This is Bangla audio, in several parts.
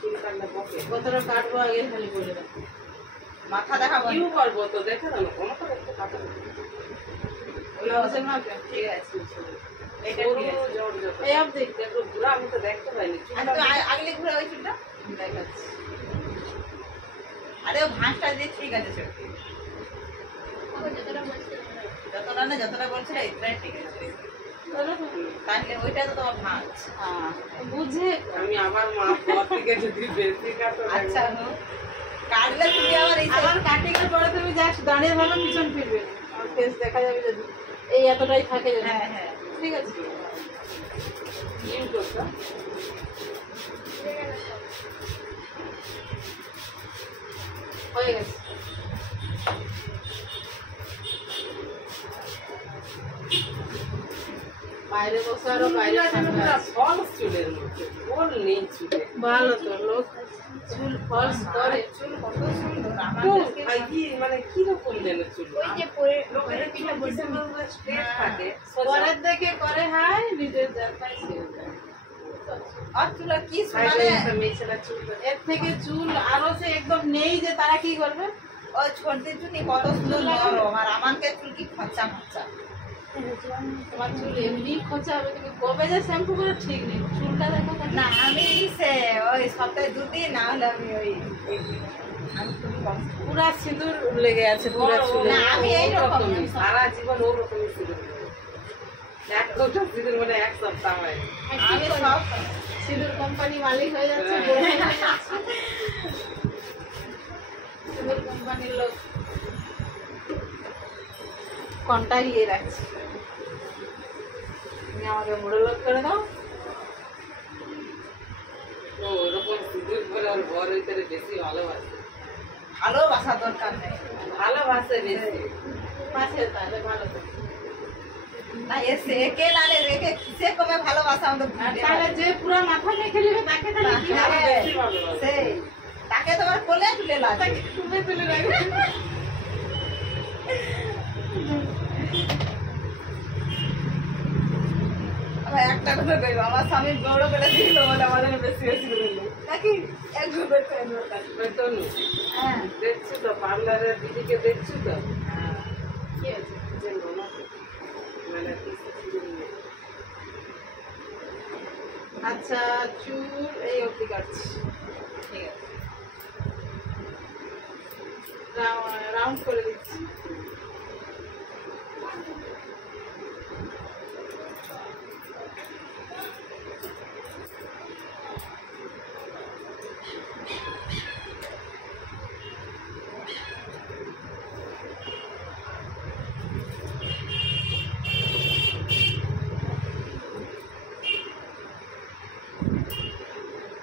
চুল কাটলে বকে কতটা কাটবো আগে খালি বলে দাও। মাথা দেখাবো ইউ করবো তো দেখে দাও না কোনো তো একটু কাটো ওই অবস্থায় মাপবে। ঠিক আছে এটা ঠিক আছে জোর জোর এই অব দেখ দেখো পুরো আমি তো দেখতে পাইনি আর তো আগলে ঘুরে ওই চুলটা দেখাচ্ছি। আরে ও ভাঁজটা দিয়ে ঠিক আছে সব যতটা না যতটা বলছিল এটাই ঠিক আছে তাহলে ওইটা তো তোমার ভাঁজ হ্যাঁ বুঝে আমি আবার মা পর থেকে যদি বেশি কাটো আচ্ছা কাটলে তুমি আবার এই আবার কাটিং এর পরে তুমি জাস্ট দাঁড়িয়ে ভালো পিছন ফিরবে, আর ফেস দেখা যাবে যদি এই এতটাই থাকে যদি। হ্যাঁ হ্যাঁ ঠিক আছে ইউ করছো হয়ে গেছে। বাইরে বসে আরো বাইরে ঠান্ডা আছে। ফলস চুলের মধ্যে ওর নেই চুলে ভালো তো লোক চুল ফলস করে। চুল কত সুন্দর আমার তো কাছে আর কি মানে কিরকম যেন চুল ওই যে পরে লোকের চুল বসে স্ট্রেট থাকে পরের দেখে করে হাই নিজের দেখাই সে যায়। আর চুল কি সাইডে মানে একটা মেয়েছেলা চুল এর থেকে চুল আরো সে একদম নেই যে তারা কি করবে। ওই ছোটদের চুলই কত সুন্দর নরম আর আমাকে চুল কি খরচা খরচা তোমার চুল এমনি খোঁচা হবে, তুমি কবে যে শ্যাম্পু করে ঠিক নেই, চুলটা দেখো না আমি সে ওই সপ্তাহে দুদিন না হলে আমি ওই আমি খুবই কম পুরা সিঁদুর লেগে আছে পুরা চুলে। না, আমি এইরকমই। সারা জীবন ওরকমই সিঁদুর এক কোটা সিঁদুর মানে এক সপ্তাহ হয় আমি সব সিঁদুর কোম্পানি মালিক হয়ে যাচ্ছে, হ্যাঁ। বড় হয়ে যাচ্ছে। সিঁদুর কোম্পানির লোক কন্টাক্ট ইয়ে রাখছে। তুমি আমাকে বড় লোক করে দাও। তো ওরকম সিঁদুর পরে ওর বর ভিতরে বেশি ভালোবাসে ভালোবাসা দরকার নেই ভালোবাসে বেশি পাশে তাহলে ভালো তো। না এসে একে লালে রেখে কিসে কমে ভালোবাসা আমাদের আর ভুলে তাহলে যাবে। যে পুরা মাথা মেখে নেবে তাকে তাহলে কি হবে? হ্যাঁ, বেশি ভালোবাসে সেই তাকে তোমার কোলে তুলে লাগে তাকে তুলে তুলে রাখবে। আবার একটা কথা কইব আমার স্বামী বড় করে দিল বলে আমাদের বেশি বেশি করে দিল নাকি এক ঘুরে ফেল বেতনু হ্যাঁ দেখছো তো পার্লারের দিদিকে দেখছো তো কি আছে? যে ননদ মানে কিছু সিঁদুর নেই আচ্ছা চুল এই অবধি কাটছি, ঠিক আছে রাউন্ড করে দিচ্ছি।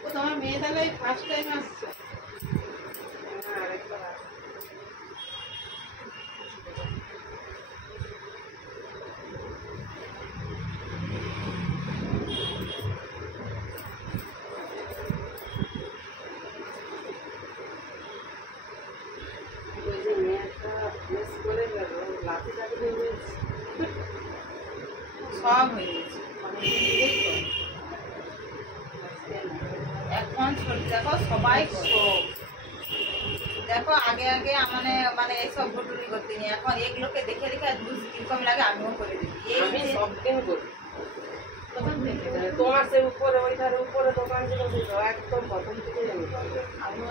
ও তোমার মেয়ে তাহলে ফার্স্ট টাইম আসছে। আরেকবার আসো। ওই যে মেয়েটা মিস করে গেল লাঠি টাঠি দিয়ে দিয়েছে সব হয়ে গেছে এখন ছোট দেখো সবাই করে। দেখো আগে আগে মানে মানে এইসব ঘটুনি করতে নি এখন এগুলোকে দেখে দেখে কিরকম লাগে আমিও করে দিই আমি এই সব দিন করি প্রথম থেকে তোমার সে উপরে ওই ধারে উপরে দোকান ছিল সেটা একদম প্রথম থেকে আমি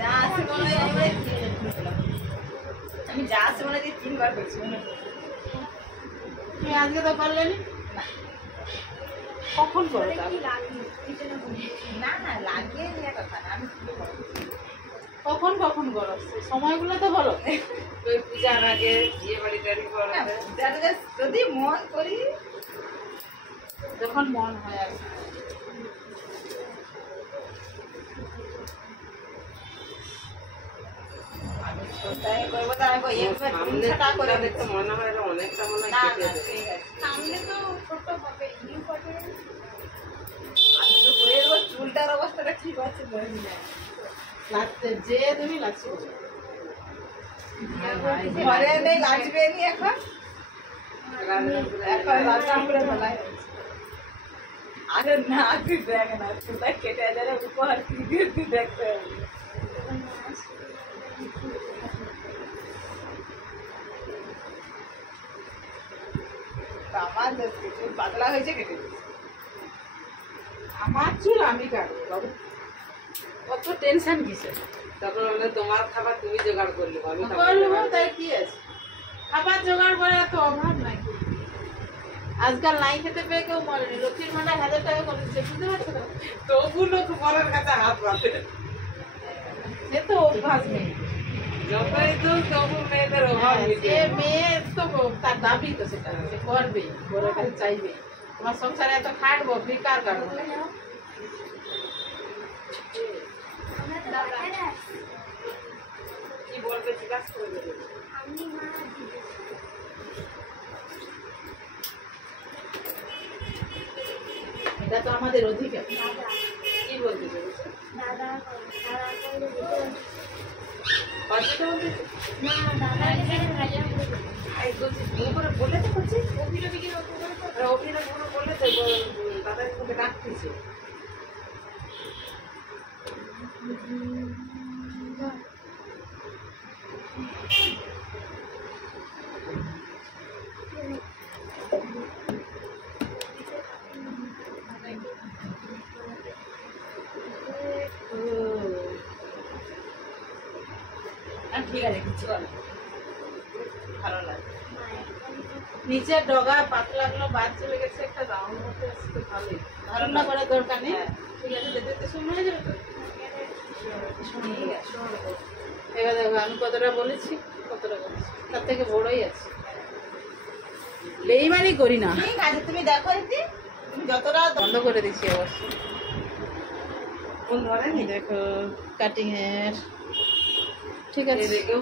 যা আছে মনে হয় আমি যা আছে মনে হয় 3 বার করছি মনে হয়। তুমি আজকে তো করলে নি, কখন করো তাহলে? না না লাগিয়ে নিয়ে কথা না আমি শুধু বলছি। কখন কখন করো সেই সময়গুলো তো বলো। ওই পূজার আগে বিয়ে বাড়ি টাড়ি না, করাতে যাদের যদি মন করি যখন মন হয় আর কি। আমি তাই করবো তাই সামনে এইভাবে করে দেখতে মনে হয় এটা অনেকটা মনে হয় না কেটে না দেবে। ঠিক আছে সামনে তো ছোট হবে ইউ করবে আমি তো বইয়ের ওর চুলটার অবস্থাটা ঠিক আছে বলি না লাগছে যে তুমি লাগছে ঘরে নেই লাগবে নি এখন রান্না করে এখন রান্না করে ফেলাই হয়েছে। আরে না তুই দেখ না চুলটা কেটে যাবে উপহার কি দিয়ে তুই দেখতে হবে আমার চুল পাতলা হয়েছে কেটে দিচ্ছি। আমার চুল আমি কাটবো বাবু, কত টেনশন কিসের? তখন মানে তোমার খাবার তুমি জোগাড় করলে আমি খাবার করবো, জোগাড় তাই করবো। কি আছে, খাবার জোগাড় করে এত অভাব নাই। আজকাল নাই খেতে পেয়ে কেউ মরেনি, লক্ষ্মীর ভান্ডার 1000 টাকা করে দিচ্ছে, বুঝতে পারছো না? তবু লোক পরের কাছে হাত পাতে সে তো অভ্যাস নেই। যতই তো তবু মেয়েদের অভাব হ্যাঁ, মিটে সে মেয়ে তো তার দাবি তো সেটা, সে করবে, বড় কাছে চাইবে। তোমার সংসারে এত খাটবো, বেকার কাটবো। কি বলবে জিজ্ঞাসা করে দেবে। এটা তো আমাদের অধিকার। কি বলতে চলেছে বাচ্চাটা বলতেছে এই বলছি ফোন করে বলে তো করছি অভিনয় কোনো বলে তো দাদার মুখে ডাকতেছে ঠিক আছে কিছু বল ভালো লাগে নিচের ডগা পাতলা গুলো বাদ চলে গেছে, একটা রাউন্ড মতো আসছে, তো ভালোই। রান্না করার দরকার নেই, ঠিক আছে, যেতে যেতে সময় হয়ে যাবে তো। ঠিক আছে এবার দেখো আমি কতটা বলেছি, কতটা বলেছি, তার থেকে বড়ই আছে। বেইমানি করি না, ঠিক আছে তুমি দেখো দিদি তুমি যতটা বন্ধ করে দিচ্ছি অবশ্য। ফোন ধরেনি দেখো কাটিং এর, ঠিক আছে। এদিকেও